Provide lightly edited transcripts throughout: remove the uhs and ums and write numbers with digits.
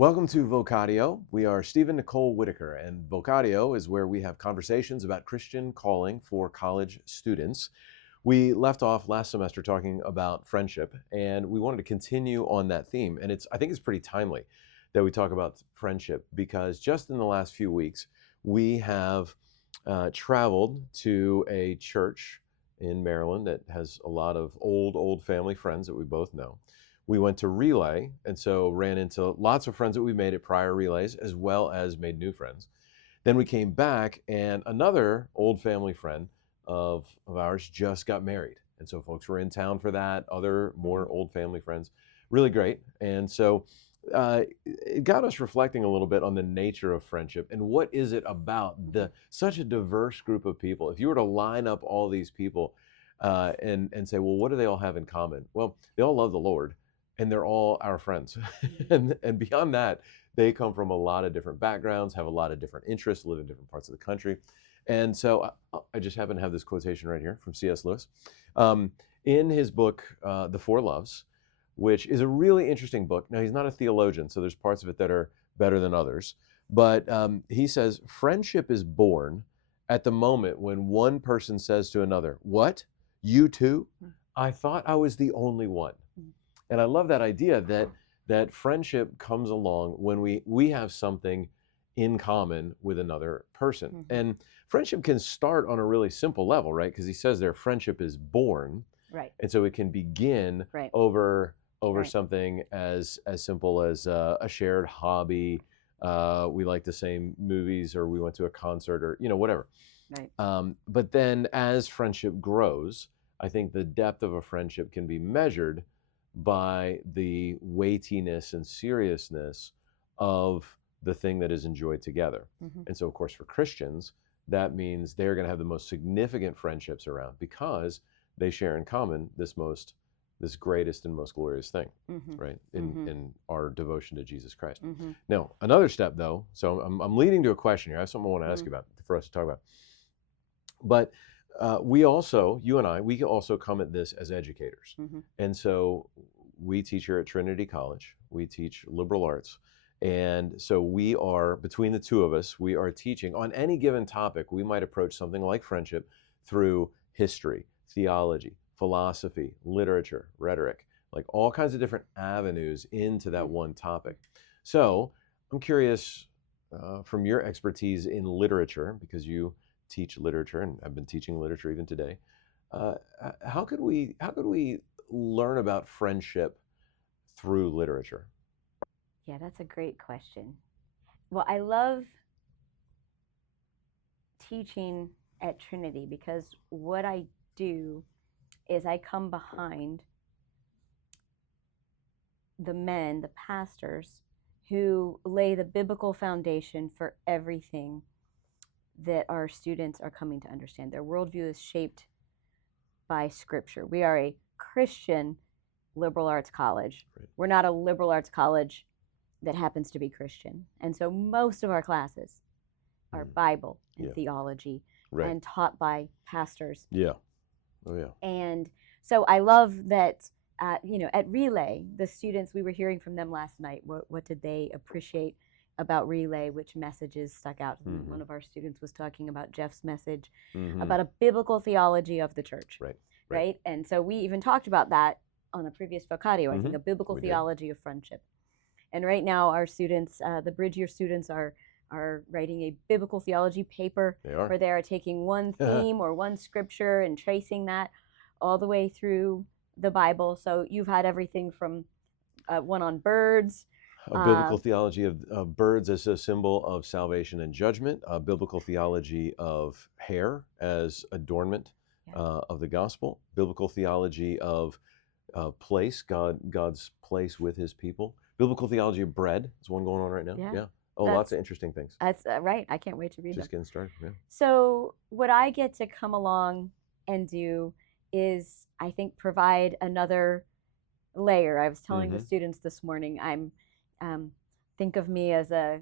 Welcome to Vocatio. We are Stephen Nicole Whitaker, and Vocatio is where we have conversations about Christian calling for college students. We left off last semester talking about friendship, and we wanted to continue on that theme. And I think it's pretty timely that we talk about friendship because just in the last few weeks, we have traveled to a church in Maryland that has a lot of old family friends that we both know. We went to Relay, and so ran into lots of friends that we made at prior relays, as well as made new friends. Then we came back, and another old family friend of ours just got married. And so folks were in town for that, other more old family friends. Really great. And so it got us reflecting a little bit on the nature of friendship and what is it about such a diverse group of people. If you were to line up all these people and say, well, what do they all have in common? Well, they all love the Lord. And they're all our friends. and beyond that, they come from a lot of different backgrounds, have a lot of different interests, live in different parts of the country. And so I just happen to have this quotation right here from C.S. Lewis. In his book, The Four Loves, which is a really interesting book. Now, he's not a theologian, so there's parts of it that are better than others. But he says, friendship is born at the moment when one person says to another, "What? You too? I thought I was the only one." And I love that idea that friendship comes along when we have something in common with another person. Mm-hmm. And friendship can start on a really simple level, right? Because he says there, friendship is born. Right. And so it can begin over something as simple as a shared hobby. We like the same movies, or we went to a concert, or whatever. Right. But then as friendship grows, I think the depth of a friendship can be measured by the weightiness and seriousness of the thing that is enjoyed together. Mm-hmm. And so, of course, for Christians, that means they're going to have the most significant friendships around because they share in common this greatest and most glorious thing, mm-hmm. right? In our devotion to Jesus Christ. Mm-hmm. Now, another step, though, so I'm leading to a question here. I have something I want to ask you about for us to talk about. But we also come at this as educators. Mm-hmm. And so we teach here at Trinity College. We teach liberal arts. And so we are, between the two of us, we are teaching on any given topic. We might approach something like friendship through history, theology, philosophy, literature, rhetoric, like all kinds of different avenues into that one topic. So I'm curious from your expertise in literature, because you teach literature, and I've been teaching literature even today. How could we learn about friendship through literature? Yeah, that's a great question. Well, I love teaching at Trinity because what I do is I come behind the men, the pastors, who lay the biblical foundation for everything that our students are coming to understand. Their worldview is shaped by Scripture. We are a Christian liberal arts college. Right. We're not a liberal arts college that happens to be Christian. And so most of our classes are Bible and theology and taught by pastors. Yeah. Oh, yeah. And so I love that, at Relay, the students, we were hearing from them last night. What did they appreciate about Relay, which messages stuck out? Mm-hmm. One of our students was talking about Jeff's message about a biblical theology of the church. Right. And so we even talked about that on a previous Vocatio, I think, a biblical theology of friendship. And right now our students, the Bridge-year students are writing a biblical theology paper where they are taking one theme or one scripture and tracing that all the way through the Bible. So you've had everything from one on birds, a biblical theology of birds as a symbol of salvation and judgment, a biblical theology of hair as adornment of the gospel, biblical theology of place, God's place with his people, biblical theology of bread is one going on right now. Yeah. Oh, lots of interesting things. That's right. I can't wait to read Just getting started. Yeah. So what I get to come along and do is, I think, provide another layer. I was telling the students this morning, think of me as a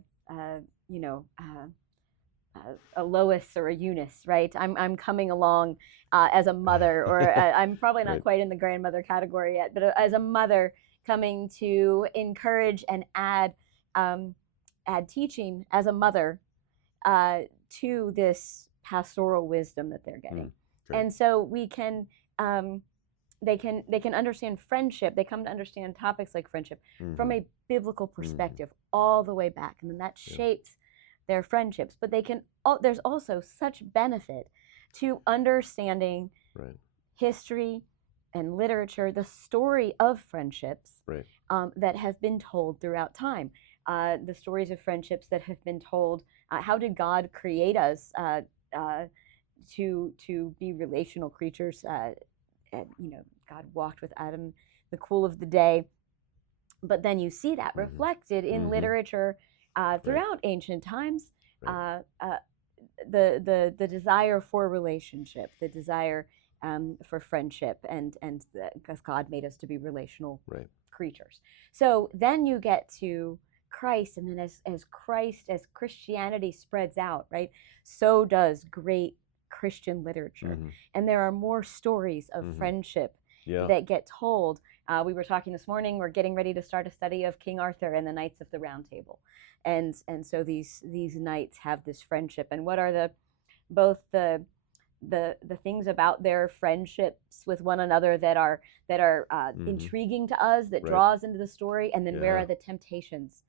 Lois or a Eunice, right? I'm coming along as a mother, or I'm probably not quite in the grandmother category yet, but as a mother coming to encourage and add add teaching as a mother to this pastoral wisdom that they're getting. Great. And so we can they can understand friendship. They come to understand topics like friendship from a biblical perspective all the way back, and then that shapes their friendships. But they can there's also such benefit to understanding history and literature, the story of friendships that have been told throughout time. The stories of friendships that have been told. How did God create us to be relational creatures? And, God walked with Adam the cool of the day. But then you see that reflected in literature throughout ancient times. The desire for relationship, the desire for friendship, and because God made us to be relational creatures. So then you get to Christ, and then as Christianity spreads out, right, so does great Christian literature. And there are more stories of friendship that get told. We were talking this morning, we're getting ready to start a study of King Arthur and the Knights of the Round Table. And so these knights have this friendship. And what are both the things about their friendships with one another that are intriguing to us, that draw us into the story, and then where are the temptations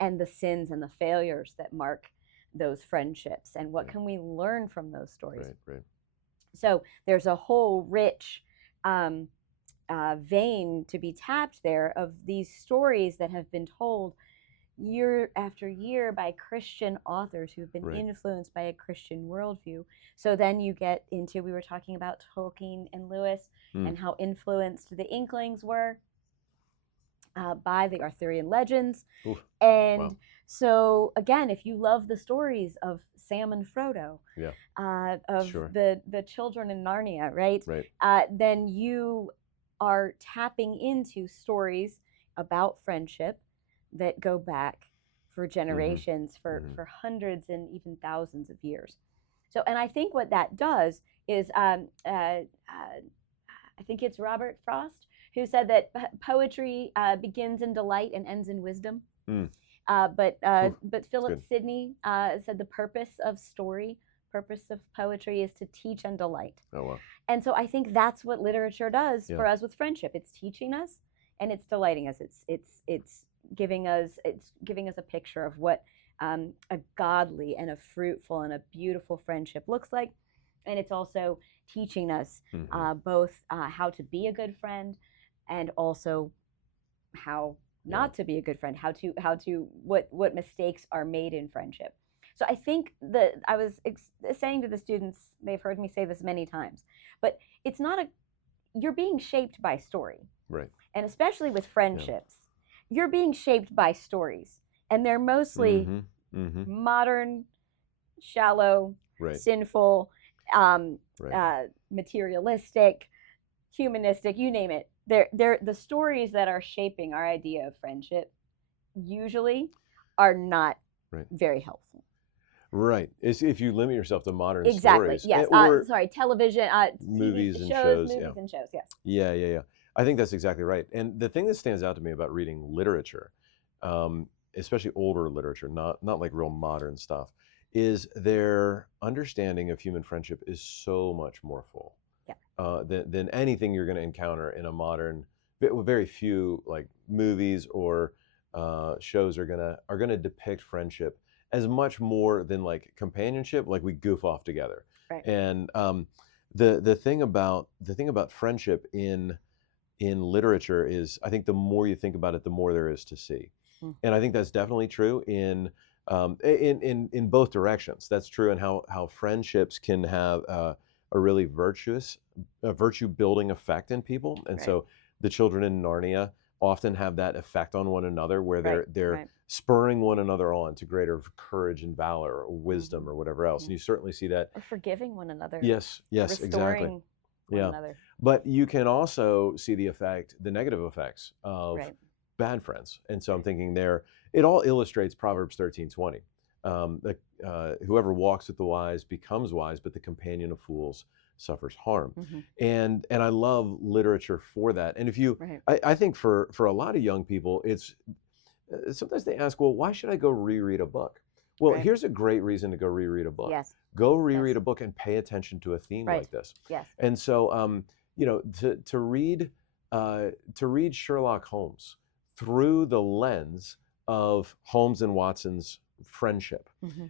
and the sins and the failures that mark those friendships, and what can we learn from those stories? So there's a whole rich vein to be tapped there of these stories that have been told year after year by Christian authors who've been influenced by a Christian worldview. So then you get into, we were talking about Tolkien and Lewis and how influenced the Inklings were by the Arthurian legends. And so again, if you love the stories of Sam and Frodo, of the children in Narnia, right? Then you are tapping into stories about friendship that go back for generations, for hundreds and even thousands of years. So, and I think what that does is, I think it's Robert Frost who said that poetry begins in delight and ends in wisdom. But Philip Sidney said the purpose of poetry is to teach and delight. And so I think that's what literature does for us with friendship. It's teaching us and it's delighting us. It's giving us a picture of what a godly and a fruitful and a beautiful friendship looks like. And it's also teaching us both how to be a good friend and also how not to be a good friend, what mistakes are made in friendship. So I think that I was saying to the students, they've heard me say this many times, but it's not you're being shaped by story. And especially with friendships, you're being shaped by stories. And they're mostly modern, shallow, sinful, materialistic, humanistic, you name it. They're the stories that are shaping our idea of friendship usually are not very helpful. It's if you limit yourself to modern stories. Yes. Or television, movies and shows. Yes. I think that's exactly right. And the thing that stands out to me about reading literature, especially older literature, not like real modern stuff, is their understanding of human friendship is so much more full than anything you're going to encounter in a modern. Very few like movies or shows are gonna depict friendship as much more than like companionship. Like we goof off together. And the thing about friendship in literature is, I think the more you think about it, the more there is to see. And I think that's definitely true in both directions. That's true in how friendships can have a really virtue building effect in people. And so the children in Narnia often have that effect on one another, where they're spurring one another on to greater courage and valor or wisdom or whatever else. And you certainly see that. Or forgiving one another. Yes, exactly. One another. But you can also see the negative effects of bad friends. And so I'm thinking it all illustrates Proverbs 13:20. Whoever walks with the wise becomes wise, but the companion of fools suffers harm. And I love literature for that. And if you, I think for a lot of young people, it's sometimes they ask, well, why should I go reread a book? Well, Right. here's a great reason to go reread a book. Yes. Go reread Yes. a book and pay attention to a theme Right. like this. Yes. And so, to read Sherlock Holmes through the lens of Holmes and Watson's friendship,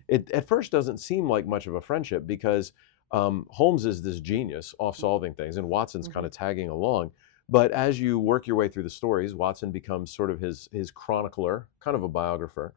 it at first doesn't seem like much of a friendship because Holmes is this genius off solving things, and Watson's kind of tagging along. But as you work your way through the stories, Watson becomes sort of his chronicler, kind of a biographer.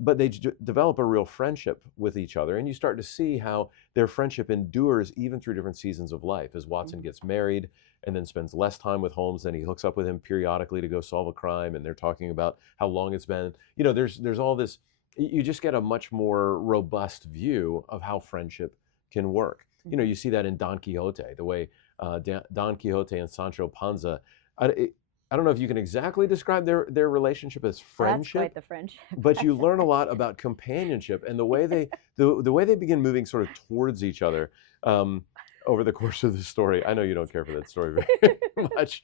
But they develop a real friendship with each other, and you start to see how their friendship endures even through different seasons of life. As Watson gets married and then spends less time with Holmes, then he hooks up with him periodically to go solve a crime, and they're talking about how long it's been. There's all this. You just get a much more robust view of how friendship can work. You see that in Don Quixote, the way Don Quixote and Sancho Panza. I don't know if you can exactly describe their relationship as friendship. That's quite the friendship. But you learn a lot about companionship and the way they begin moving sort of towards each other over the course of the story. I know you don't care for that story very much.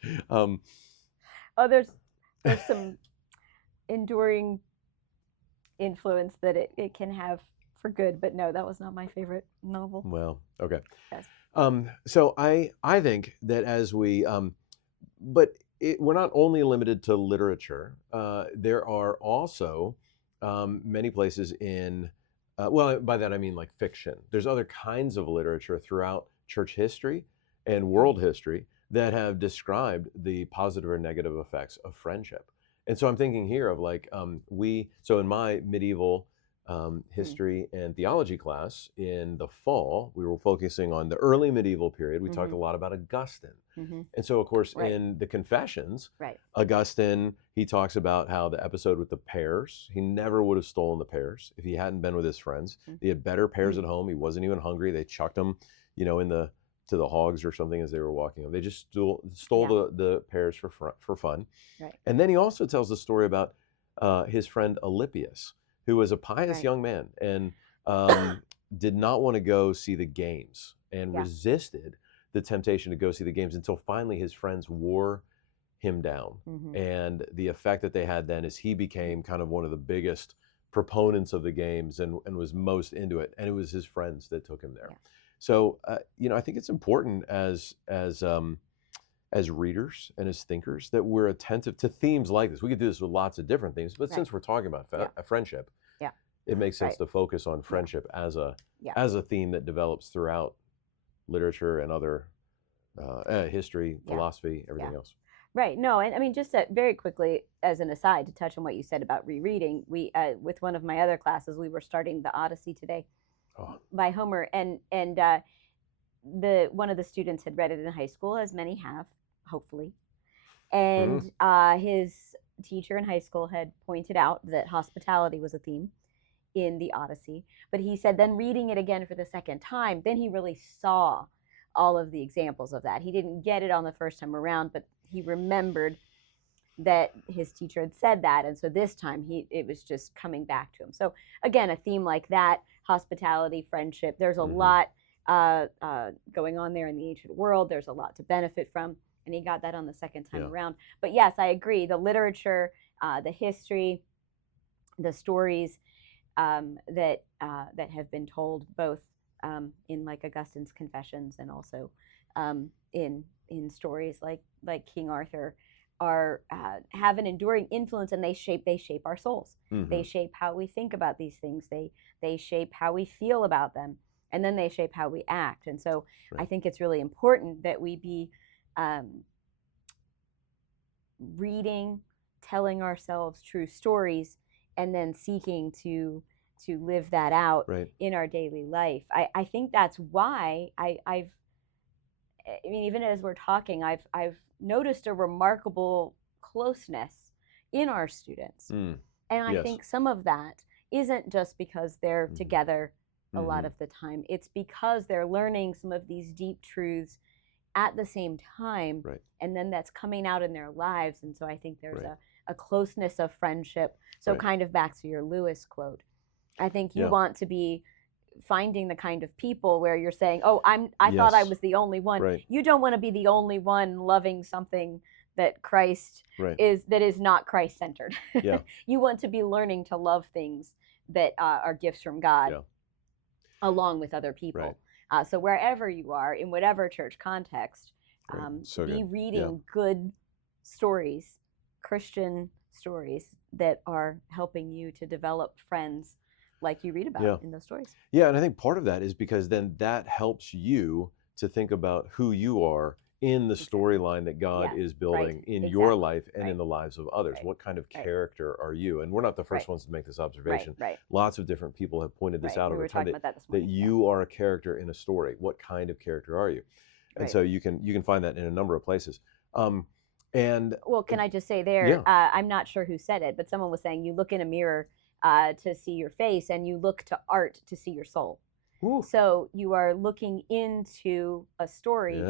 There's some enduring influence that it can have for good, but no, that was not my favorite novel. Well, okay. Yes. So I think that as we, but we're not only limited to literature. There are also many places in, well, by that I mean like fiction. There's other kinds of literature throughout church history and world history that have described the positive or negative effects of friendship. And so I'm thinking here of like, so in my medieval history and theology class in the fall, we were focusing on the early medieval period. We talked a lot about Augustine. And so, of course, in the Confessions, Augustine, he talks about how the episode with the pears, he never would have stolen the pears if he hadn't been with his friends. He had better pears at home. He wasn't even hungry. They chucked them, to the hogs or something as they were walking up. They just stole the pears for fun. Right. And then he also tells the story about his friend Alypius, who was a pious young man and did not want to go see the games and resisted the temptation to go see the games until finally his friends wore him down. And the effect that they had then is he became kind of one of the biggest proponents of the games and was most into it. And it was his friends that took him there. So, I think it's important as readers and as thinkers that we're attentive to themes like this. We could do this with lots of different things, but since we're talking about a friendship, it makes sense to focus on friendship as a theme that develops throughout literature and other history, philosophy, everything else. Right. No, and I mean, just very quickly as an aside to touch on what you said about rereading, we with one of my other classes, we were starting the Odyssey today by Homer, and one of the students had read it in high school, as many have, hopefully, and his teacher in high school had pointed out that hospitality was a theme in the Odyssey. But he said then reading it again for the second time, then he really saw all of the examples of that. He didn't get it on the first time around, but he remembered that his teacher had said that. And so this time it was just coming back to him. So again, a theme like that, hospitality, friendship, there's a lot going on there in the ancient world. There's a lot to benefit from. And he got that on the second time around. But yes, I agree. The literature, the history, the stories that have been told both in like Augustine's Confessions and also in stories like King Arthur have an enduring influence, and they shape our souls. They shape how we think about these things. They shape how we feel about them, and then they shape how we act. And so I think it's really important that we be reading, telling ourselves true stories, and then seeking to live that out in our daily life. I think that's why I mean, even as we're talking, I've noticed a remarkable closeness in our students. And I think some of that isn't just because they're together a lot of the time. It's because they're learning some of these deep truths at the same time, and then that's coming out in their lives. And so I think there's a closeness of friendship. So kind of back to your Lewis quote, I think you want to be finding the kind of people where you're saying, oh, I thought I was the only one. You don't want to be the only one loving something that Christ Right. that is not Christ centered. Yeah. You want to be learning to love things that are gifts from God, Yeah. along with other people. Right. So wherever you are, in whatever church context, Right. So be good. reading good stories, Christian stories that are helping you to develop friends like you read about in those stories. Yeah, and I think part of that is because then that helps you to think about who you are in the storyline that God is building in your life and in the lives of others. What kind of character are you? And we're not the first ones to make this observation. Lots of different people have pointed this out over time, that you are a character in a story. What kind of character are you? And so you can find that in a number of places. And well, can I just say there, I'm not sure who said it, but someone was saying you look in a mirror to see your face, and you look to art to see your soul. Ooh. So you are looking into a story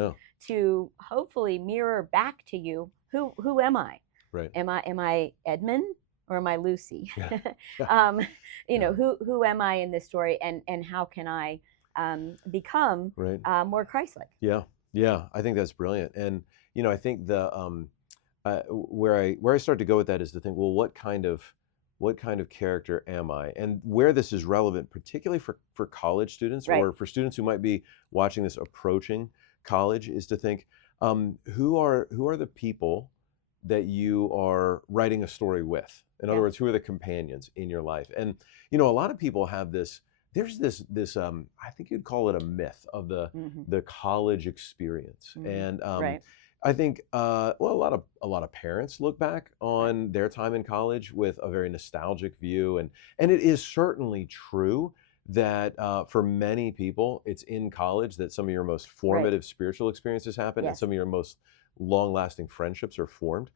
to hopefully mirror back to you, who am I? Right. Am I Edmund or am I Lucy? You know, who am I in this story, and how can I become more Christ-like? Yeah, I think that's brilliant. And you know, I think the where I start to go with that is to think, well, what kind of character am I? And where this is relevant, particularly for college students or for students who might be watching this approaching college, is to think, who are the people that you are writing a story with? In other words, who are the companions in your life? And you know, a lot of people have this. There's this I think you'd call it a myth of the college experience. And I think well, a lot of parents look back on their time in college with a very nostalgic view, and it is certainly true that for many people, it's in college that some of your most formative spiritual experiences happen, and some of your most long-lasting friendships are formed.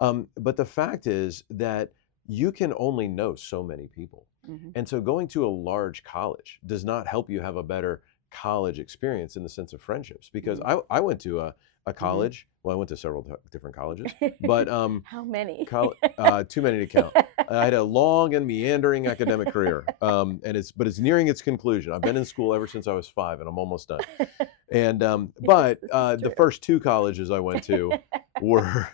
But the fact is that you can only know so many people. And so going to a large college does not help you have a better college experience in the sense of friendships, because I went to a college. Well, I went to several different colleges, but how many? Too many to count. I had a long and meandering academic career, and it's nearing its conclusion. I've been in school ever since I was 5, and I'm almost done. And but the first 2 colleges I went to were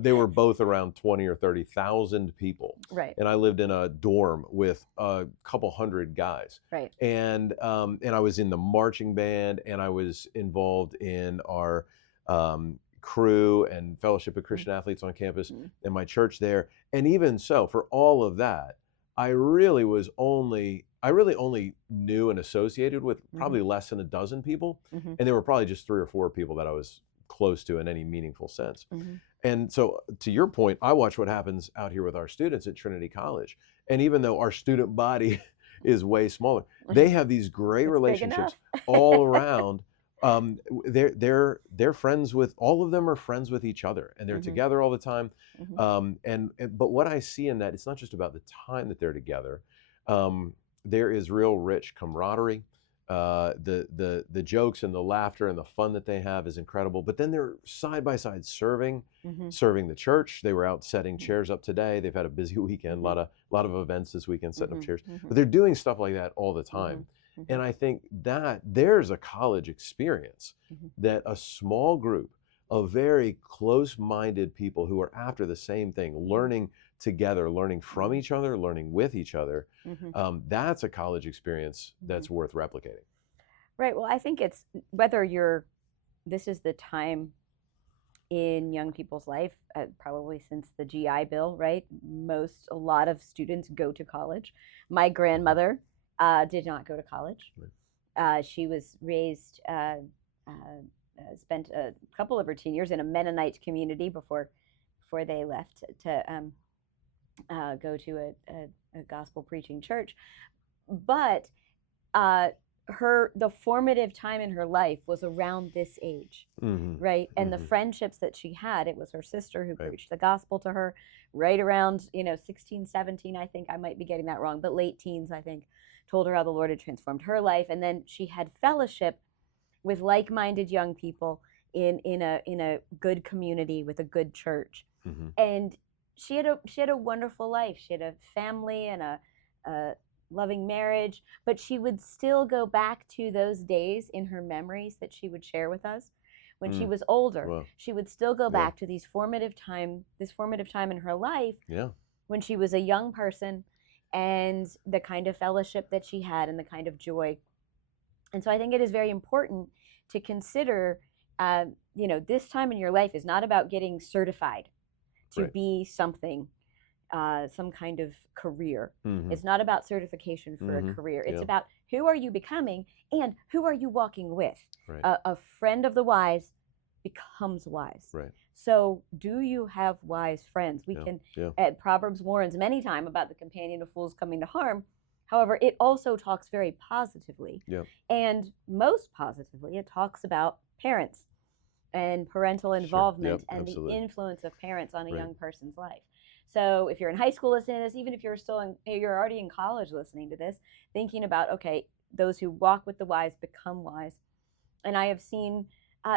they were both around 20 or 30,000 people. And I lived in a dorm with a couple hundred guys. And I was in the marching band, and I was involved in our crew and Fellowship of Christian Athletes on campus and my church there. And even so, for all of that, I really only knew and associated with probably less than a dozen people. And there were probably just 3 or 4 people that I was close to in any meaningful sense. And so to your point, I watch what happens out here with our students at Trinity College. And even though our student body is way smaller, they have these great relationships all around. They're friends with, all of them are friends with each other, and they're together all the time. But what I see in that, it's not just about the time that they're together. There is real rich camaraderie. The jokes and the laughter and the fun that they have is incredible. But then they're side by side serving the church. They were out setting chairs up today. They've had a busy weekend, a lot of events this weekend, setting up chairs. But they're doing stuff like that all the time. And I think that there's a college experience that a small group of very close-minded people who are after the same thing, learning together, learning from each other, learning with each other, that's a college experience that's worth replicating. Right. Well, I think it's this is the time in young people's life, probably since the GI Bill, right? A lot of students go to college. My grandmother did not go to college. She was raised, spent a couple of her teen years in a Mennonite community before they left to go to a gospel preaching church. But the formative time in her life was around this age, right? And the friendships that she had, it was her sister who preached the gospel to her right around 16, 17, I think. I might be getting that wrong, but late teens, I think. Told her how the Lord had transformed her life. And then she had fellowship with like-minded young people in a good community with a good church. And she had a wonderful life. She had a family and a loving marriage, but she would still go back to those days in her memories that she would share with us, when she Mm. was older, Wow. she would still go Yeah. back to this formative time in her life Yeah. when she was a young person, and the kind of fellowship that she had and the kind of joy. And so I think it is very important to consider, this time in your life is not about getting certified to Right. be something, some kind of career. Mhm. It's not about certification for a Mhm. career. It's Yeah. about who are you becoming and who are you walking with. Right. A friend of the wise becomes wise. Right. So, do you have wise friends? We Yeah. can, Yeah. Proverbs warns many times about the companion of fools coming to harm. However, it also talks very positively. Yeah. And most positively, it talks about parents and parental Sure. involvement Yep. and Absolutely. the influence of parents on a Right. young person's life. So if you're in high school listening to this, even if you're you're already in college listening to this, thinking about, okay, those who walk with the wise become wise. And I have seen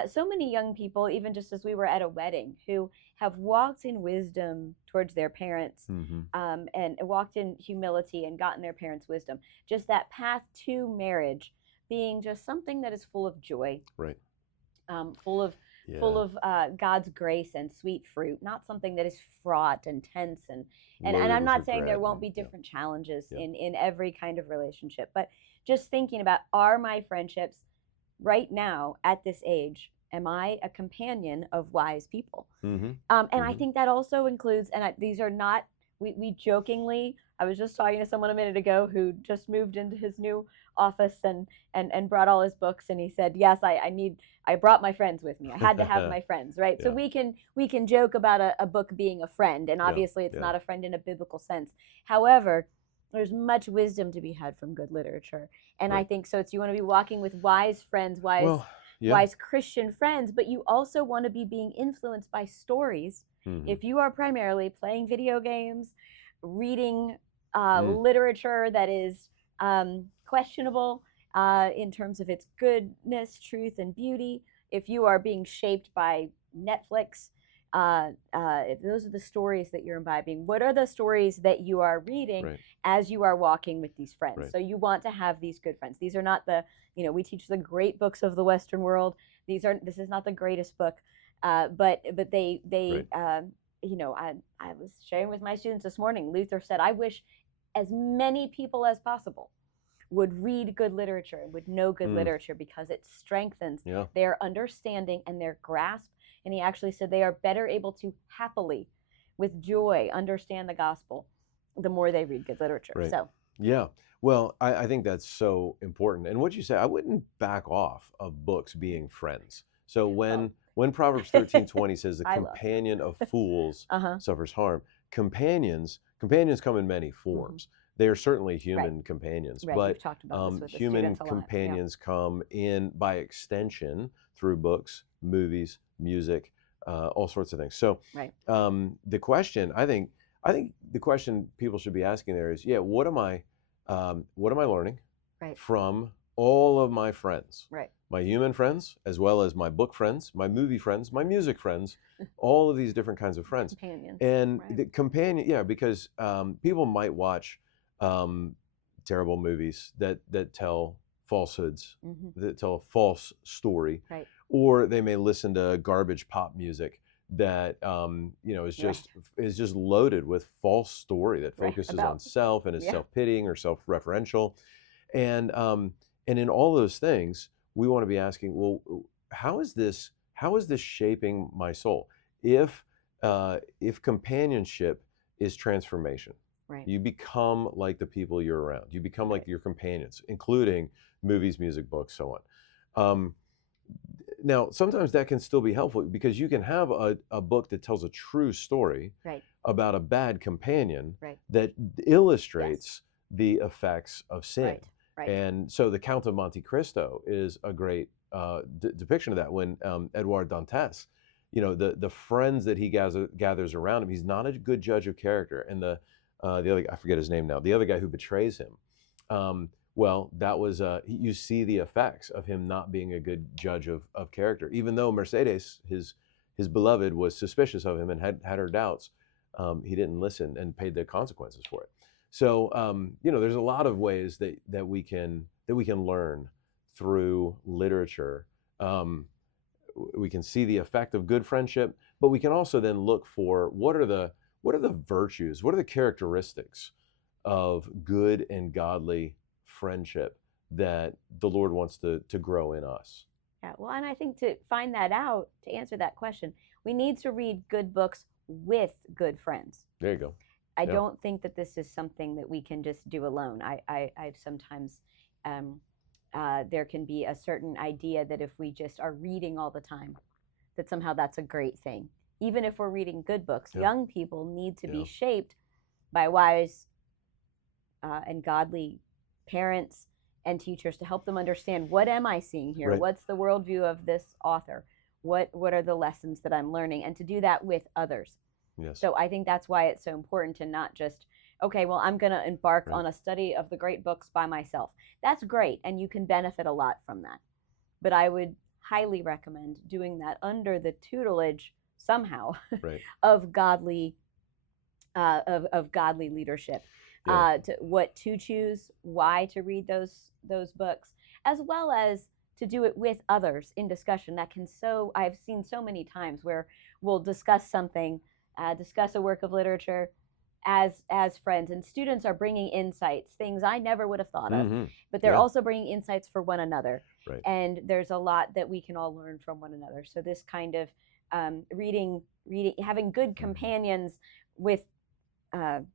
so many young people, even just as we were at a wedding, who have walked in wisdom towards their parents, Mhm. and walked in humility and gotten their parents' wisdom. Just that path to marriage being just something that is full of joy, Right. full of Yeah. God's grace and sweet fruit, not something that is fraught and tense and Loaded I'm with not saying there regret won't be and yeah. different challenges Yeah. in every kind of relationship, but just thinking about, are my friendships right now at this age, am I a companion of wise people? Mhm. And I Mhm. think that also includes, and these are not, we jokingly, I was just talking to someone a minute ago who just moved into his new office and brought all his books, and he said, yes, I brought my friends with me. I had to have my friends, right? So Yeah. we can joke about a book being a friend, and Yeah. obviously it's Yeah. not a friend in a biblical sense. However, there's much wisdom to be had from good literature. And I Right. think so. It's, you want to be walking with wise friends, Well, yeah. wise Christian friends, but you also want to be being influenced by stories. Mhm. If you are primarily playing video games, reading Mm. literature that is questionable in terms of its goodness, truth, and beauty, if you are being shaped by Netflix, if those are the stories that you're imbibing, what are the stories that you are reading Right. as you are walking with these friends? Right. So you want to have these good friends. These are not we teach the great books of the Western world. This is not the greatest book, but they Right. I was sharing with my students this morning. Luther said, I wish as many people as possible would read good literature and would know good Mm. literature, because it strengthens Yeah. their understanding and their grasp. And he actually said they are better able to happily, with joy, understand the gospel the more they read good literature. Right. So Yeah. Well, I think that's so important. And what you say, I wouldn't back off of books being friends. So when Proverbs 13:20 says the I love companion of fools uh-huh. suffers harm, companions come in many forms. They are certainly human companions, Right. but You've talked about this with the human students a lot. Yeah. companions come in by extension through books, movies, music, all sorts of things. So Right. the question, I think the question people should be asking there is, yeah, what am I learning Right. from all of my friends, Right. my human friends, as well as my book friends, my movie friends, my music friends, all of these different kinds of friends. Companions. And Right. the companion, yeah, because people might watch terrible movies that tell falsehoods, Mhm. that tell a false story, Right. or they may listen to garbage pop music that is just loaded with false story that Right. focuses About- on self and is Yeah. self-pitying or self-referential, and in all those things we want to be asking, well, how is this shaping my soul? If companionship is transformation, Right. you become like the people you're around, you become like Right. your companions, including movies, music, books, so on. Now, sometimes that can still be helpful, because you can have a book that tells a true story Right. about a bad companion Right. that illustrates the effects of sin. Right. Right. And so the Count of Monte Cristo is a great depiction of that, when Edouard Dantes, the friends that he gathers around him, he's not a good judge of character. And the other, I forget his name now, the other guy who betrays him, well, that was you see the effects of him not being a good judge of character. Even though Mercedes, his beloved, was suspicious of him and had her doubts, he didn't listen and paid the consequences for it. So there's a lot of ways that we can learn through literature. we can see the effect of good friendship, but we can also then look for what are the virtues, what are the characteristics of good and godly friendship that the Lord wants to grow in us. Yeah, well, and I think to find that out, to answer that question, we need to read good books with good friends. There you go. I don't think that this is something that we can just do alone. I've sometimes, there can be a certain idea that if we just are reading all the time, that somehow that's a great thing. Even if we're reading good books, young people need to be shaped by wise and godly parents and teachers to help them understand, what am I seeing here? Right. What's the worldview of this author? What are the lessons that I'm learning? And to do that with others. Yes. So I think that's why it's so important to not just, okay, well, I'm going to embark Right. on a study of the great books by myself. That's great, and you can benefit a lot from that. But I would highly recommend doing that under the tutelage somehow Right. of godly godly leadership. Yeah. What to choose, why to read those books, as well as to do it with others in discussion. That can I've seen so many times where we'll discuss something, discuss a work of literature as friends, and students are bringing insights, things I never would have thought of, but they're also bringing insights for one another. Right. And there's a lot that we can all learn from one another. So this kind of reading, having good companions with good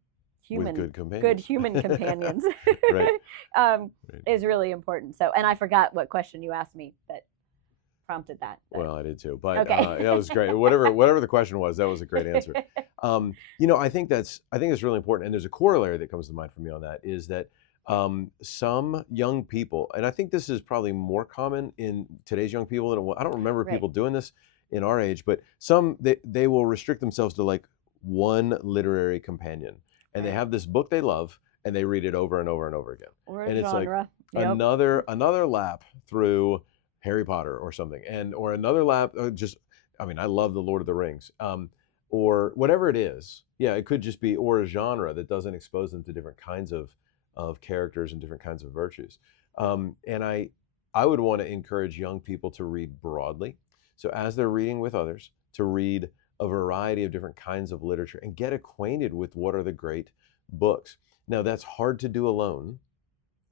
human companions Right. is really important. So, and I forgot what question you asked me that prompted that. Well, I did too, but Okay. that was great. Whatever the question was, that was a great answer. I think that's really important. And there's a corollary that comes to mind for me on that, is that some young people, and I think this is probably more common in today's young people than I don't remember people doing this in our age, but some they will restrict themselves to like one literary companion, and they have this book they love, and they read it over and over and over again. Or and genre. It's like another lap through Harry Potter or something, or another lap. I love the Lord of the Rings, or whatever it is. Yeah, it could just be, or a genre that doesn't expose them to different kinds of characters and different kinds of virtues. And I would want to encourage young people to read broadly. So as they're reading with others, to read a variety of different kinds of literature and get acquainted with what are the great books. Now, that's hard to do alone.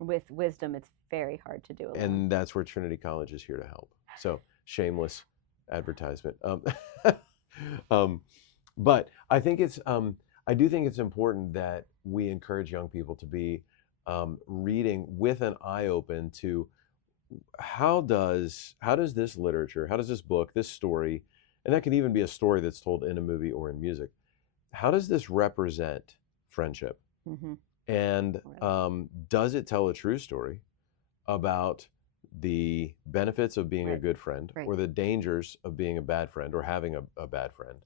With wisdom, it's very hard to do alone. And that's where Trinity College is here to help. So, shameless advertisement. But I think I do think it's important that we encourage young people to be reading with an eye open to how does this literature, how does this book, this story, and that can even be a story that's told in a movie or in music, how does this represent friendship? Mm-hmm. And does it tell a true story about the benefits of being a good friend, or the dangers of being a bad friend, or having a bad friend,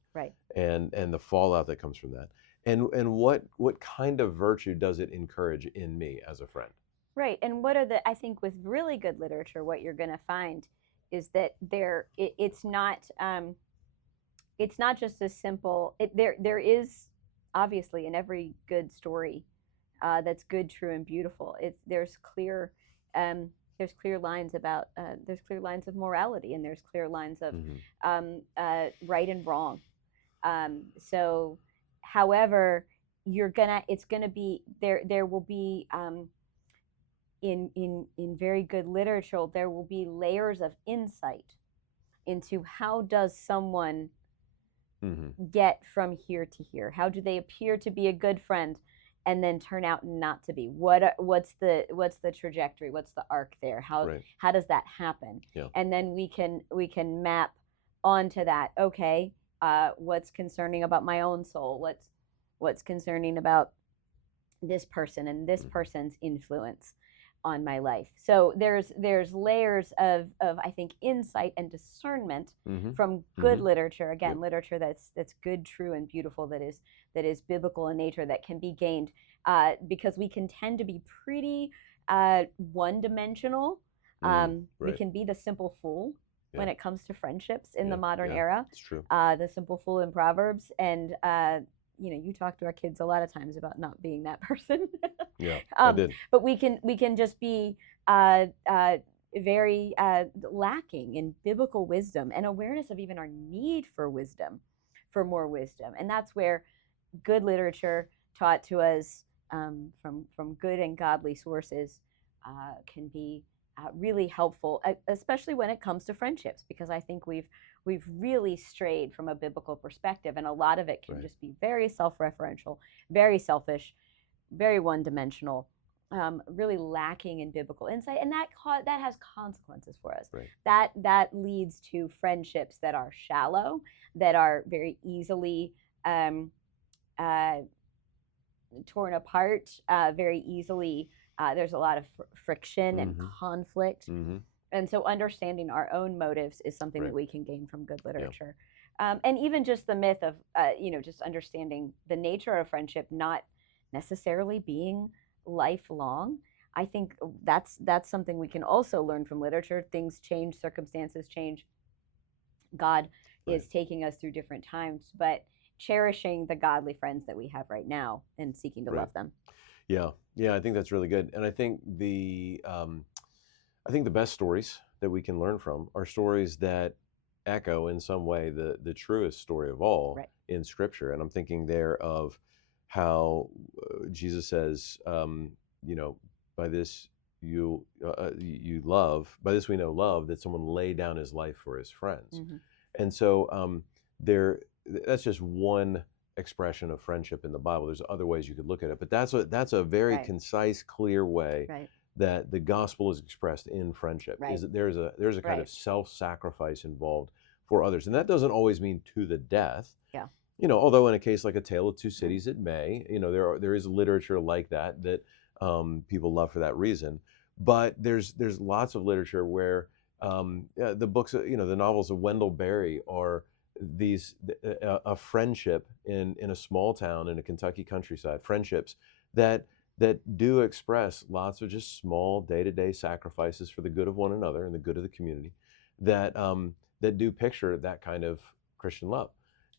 and the fallout that comes from that, and what kind of virtue does it encourage in me as a friend? Right. And I think with really good literature, what you're going to find is that it's not just as simple. There is obviously in every good story that's good, true, and beautiful. There's clear lines about there's clear lines of morality, and there's clear lines of right and wrong. So, however, it's gonna be there. There will be in very good literature, there will be layers of insight into how does someone get from here to here. How do they appear to be a good friend and then turn out not to be? What's the trajectory? What's the arc there? How does that happen? Yeah. And then we can map onto that. Okay, what's concerning about my own soul? What's concerning about this person and this person's influence on my life? So there's layers of I think insight and discernment from good literature. Again, literature that's good, true, and beautiful, that is biblical in nature, that can be gained because we can tend to be pretty one-dimensional. We can be the simple fool when it comes to friendships in the modern era. It's true. The simple fool in Proverbs, and you talk to our kids a lot of times about not being that person. Yeah, I did. But we can just be very lacking in biblical wisdom and awareness of even our need for wisdom, for more wisdom. And that's where good literature taught to us from good and godly sources can be really helpful, especially when it comes to friendships, because I think we've really strayed from a biblical perspective, and a lot of it can just be very self-referential, very selfish, very one-dimensional, really lacking in biblical insight, and that has consequences for us. That leads to friendships that are shallow, that are very easily torn apart, very easily. There's a lot of friction and conflict. And so understanding our own motives is something that we can gain from good literature. And even just the myth of, just understanding the nature of friendship not necessarily being lifelong. I think that's something we can also learn from literature. Things change, circumstances change. God is taking us through different times, but cherishing the godly friends that we have right now and seeking to love them. Yeah, I think that's really good. And I think the best stories that we can learn from are stories that echo in some way the truest story of all in Scripture. And I'm thinking there of how Jesus says, by this you love, by this we know love, that someone lay down his life for his friends. And so that's just one expression of friendship in the Bible. There's other ways you could look at it, but that's a very concise, clear way that the gospel is expressed in friendship. Is that there's a kind of self-sacrifice involved for others, and that doesn't always mean to the death. Although in a case like A Tale of Two Cities, it may. There is literature like that people love for that reason. But there's lots of literature where the books, the novels of Wendell Berry are a friendship in a small town in a Kentucky countryside, friendships that do express lots of just small day-to-day sacrifices for the good of one another and the good of the community, that do picture that kind of Christian love.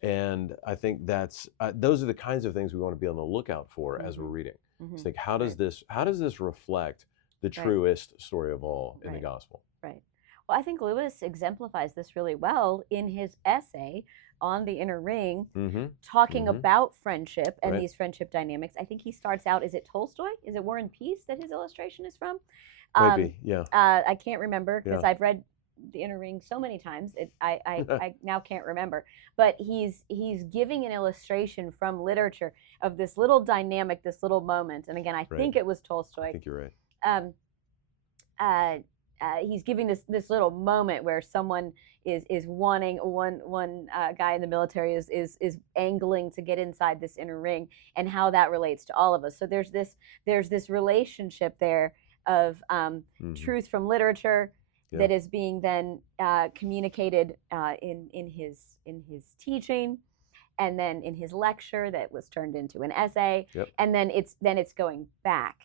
And I think that's those are the kinds of things we want to be on the lookout for as we're reading. It's like, how does this reflect the truest story of all in the gospel? Well, I think Lewis exemplifies this really well in his essay on the Inner Ring, talking about friendship and these friendship dynamics. I think he starts out, is it Tolstoy? Is it War and Peace that his illustration is from? Might be, yeah. I can't remember because I've read the Inner Ring so many times, I now can't remember. But he's giving an illustration from literature of this little dynamic, this little moment. And again, I think it was Tolstoy. I think you're right. He's giving this little moment where someone is wanting one guy in the military is angling to get inside this inner ring, and how that relates to all of us. So there's this relationship there of truth from literature that is being then communicated in his teaching, and then in his lecture that was turned into an essay, and then it's going back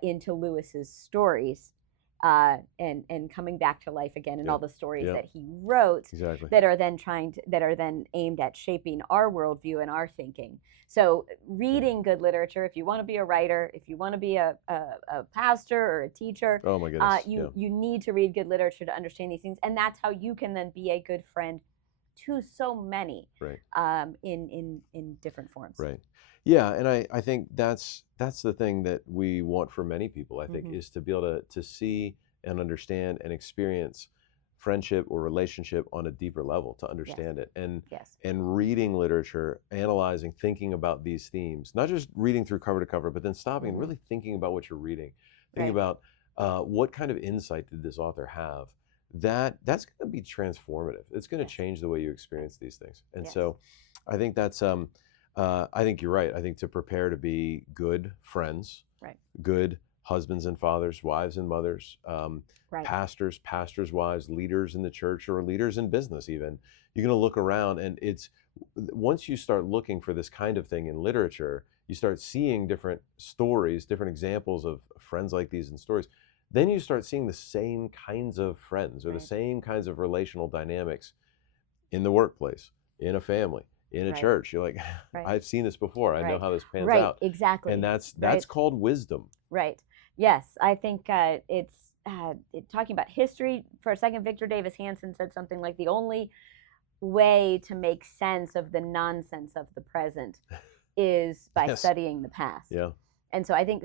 into Lewis's stories. And coming back to life again, and all the stories that he wrote that are then aimed at shaping our worldview and our thinking. So reading good literature, if you want to be a writer, if you want to be a pastor or a teacher, oh my goodness, you need to read good literature to understand these things, and that's how you can then be a good friend to so many in different forms. Yeah, and I think that's the thing that we want for many people, I think, is to be able to see and understand and experience friendship or relationship on a deeper level, to understand it. And reading literature, analyzing, thinking about these themes, not just reading through cover to cover, but then stopping and really thinking about what you're reading. Thinking about what kind of insight did this author have? That's going to be transformative. It's going to change the way you experience these things. And so I think that's I think you're right. I think to prepare to be good friends, good husbands and fathers, wives and mothers, pastors' wives, leaders in the church, or leaders in business even, you're going to look around, and once you start looking for this kind of thing in literature, you start seeing different stories, different examples of friends like these in stories. Then you start seeing the same kinds of friends or the same kinds of relational dynamics in the workplace, in a family, in a church. You're like, I've seen this before. I know how this pans out. Exactly. And that's called wisdom. Right. Yes, I think talking about history for a second. Victor Davis Hanson said something like the only way to make sense of the nonsense of the present is by Yes. studying the past. Yeah. And so I think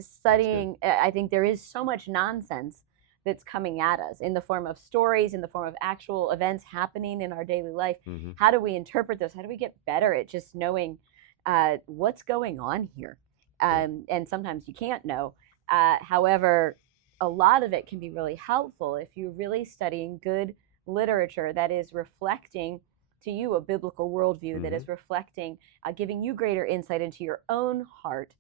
I think there is so much nonsense that's coming at us in the form of stories, in the form of actual events happening in our daily life. Mm-hmm. How do we interpret those? How do we get better at just knowing what's going on here? And sometimes you can't know. However, a lot of it can be really helpful if you're really studying good literature that is reflecting to you a biblical worldview, that is reflecting, giving you greater insight into your own heart.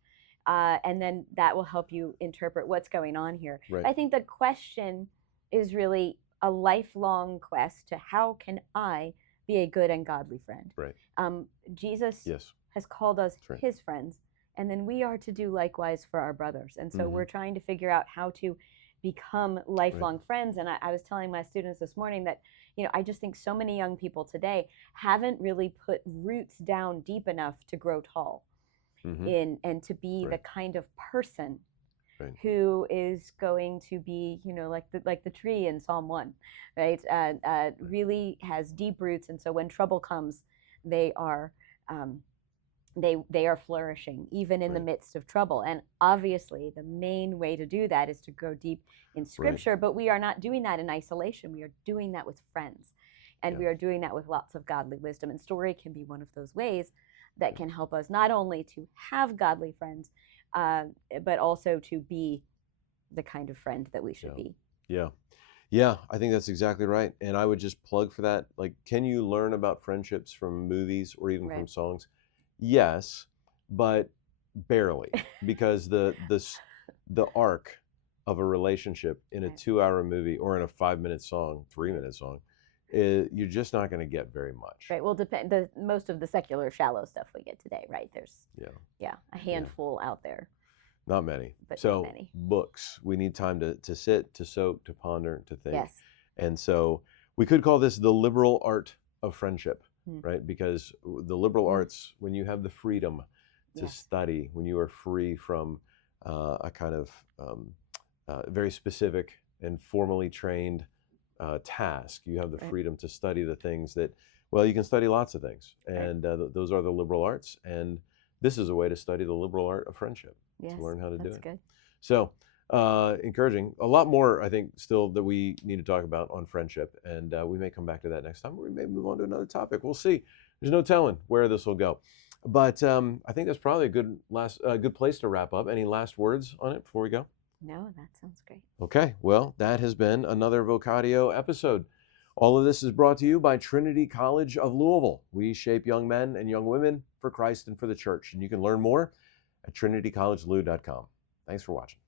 And then that will help you interpret what's going on here. Right. I think the question is really a lifelong quest to how can I be a good and godly friend? Right. Jesus has called us his friends, and then we are to do likewise for our brothers. And so we're trying to figure out how to become lifelong friends. And I was telling my students this morning that, I just think so many young people today haven't really put roots down deep enough to grow tall and to be the kind of person who is going to be, like the tree in Psalm 1, right? Really has deep roots. And so when trouble comes, they are flourishing even in the midst of trouble. And obviously the main way to do that is to go deep in Scripture, but we are not doing that in isolation. We are doing that with friends, and we are doing that with lots of godly wisdom. And story can be one of those ways that can help us not only to have godly friends, but also to be the kind of friend that we should be. Yeah, I think that's exactly right. And I would just plug for that. Like, can you learn about friendships from movies or even from songs? Yes, but barely, because the arc of a relationship in a 2-hour movie or in a 5-minute song, 3-minute song, you're just not going to get very much. Right. Well, most of the secular shallow stuff we get today, right? There's a handful out there. Not many. But so not many. Books. We need time to sit, to soak, to ponder, to think. Yes. And so we could call this the liberal art of friendship, right? Because the liberal arts, when you have the freedom to study, when you are free from a kind of very specific and formally trained task, you have the freedom to study the things that, well, you can study lots of things. And those are the liberal arts. And this is a way to study the liberal art of friendship, to learn how to do it. Good. So encouraging. A lot more, I think, still that we need to talk about on friendship. And we may come back to that next time, or we may move on to another topic. We'll see. There's no telling where this will go. But I think that's probably a good place to wrap up. Any last words on it before we go? No, that sounds great. Okay, well, that has been another Vocatio episode. All of this is brought to you by Trinity College of Louisville. We shape young men and young women for Christ and for the church. And you can learn more at trinitycollegelou.com. Thanks for watching.